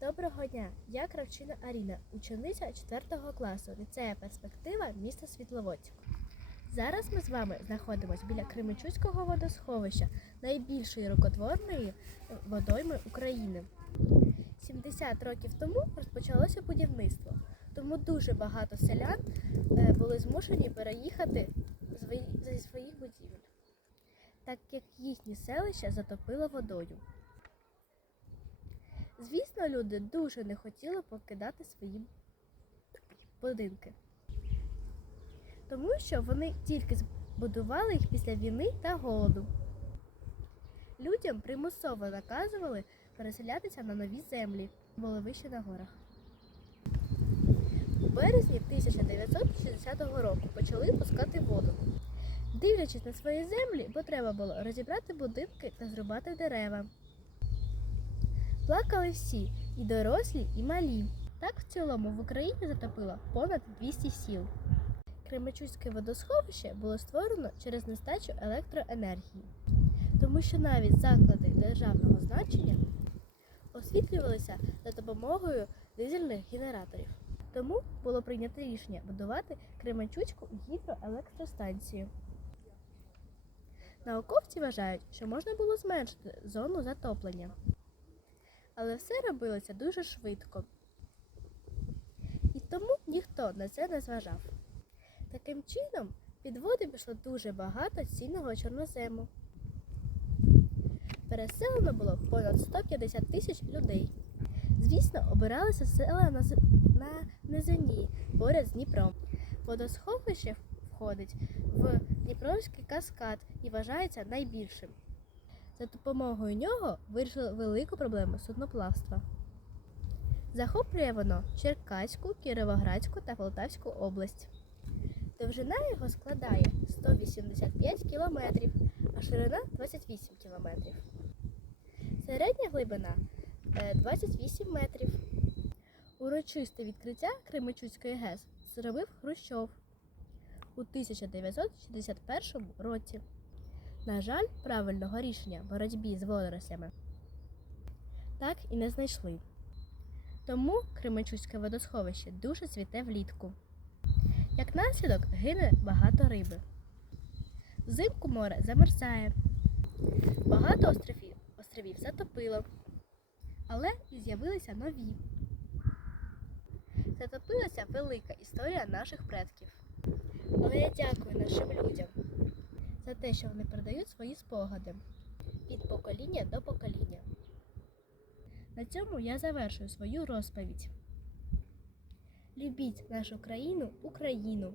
Доброго дня! Я Кравчина Аріна, учениця 4 класу ліцея перспектива міста Світловодськ. Зараз ми з вами знаходимося біля Кременчуцького водосховища, найбільшої рукотворної е, водойми України. 70 років тому розпочалося будівництво, тому дуже багато селян е, були змушені переїхати зі своїх будівель, так як їхні селища затопило водою. Звісно, люди дуже не хотіли покидати свої будинки, тому що вони тільки збудували їх після війни та голоду. Людям примусово наказували переселятися на нові землі, були вище на горах. У березні 1960 року почали пускати воду. Дивлячись на свої землі, бо треба було розібрати будинки та зрубати дерева. Плакали всі, і дорослі, і малі. Так в цілому в Україні затопило понад 200 сіл. Кременчуцьке водосховище було створено через нестачу електроенергії, тому що навіть заклади державного значення освітлювалися за допомогою дизельних генераторів. Тому було прийнято рішення будувати Кременчуцьку гідроелектростанцію. Науковці вважають, що можна було зменшити зону затоплення. Але все робилося дуже швидко. І тому ніхто на це не зважав. Таким чином, під води пішло дуже багато цінного чорнозему. Переселено було понад 150 тисяч людей. Звісно, обиралися села на, на низині поряд з Дніпром. Водосховище входить в Дніпровський каскад і вважається найбільшим. За допомогою нього вирішили велику проблему судноплавства. Захоплює воно Черкаську, Кіровоградську та Полтавську область. Довжина його складає 185 кілометрів, а ширина 28 кілометрів. Середня глибина е, 28 метрів. Урочисте відкриття Кременчуцької ГЕС зробив Хрущов у 1961 році. На жаль, правильного рішення в боротьбі з водорослями так і не знайшли. Тому Кременчуцьке водосховище дуже цвіте влітку. Як наслідок гине багато риби. Взимку море замерзає. Багато островів, островів затопило, але і з'явилися нові. Затопилася велика історія наших предків. Але я дякую нашим людям те, що вони передають свої спогади від покоління до покоління. На цьому я завершую свою розповідь. Любіть нашу країну, Україну,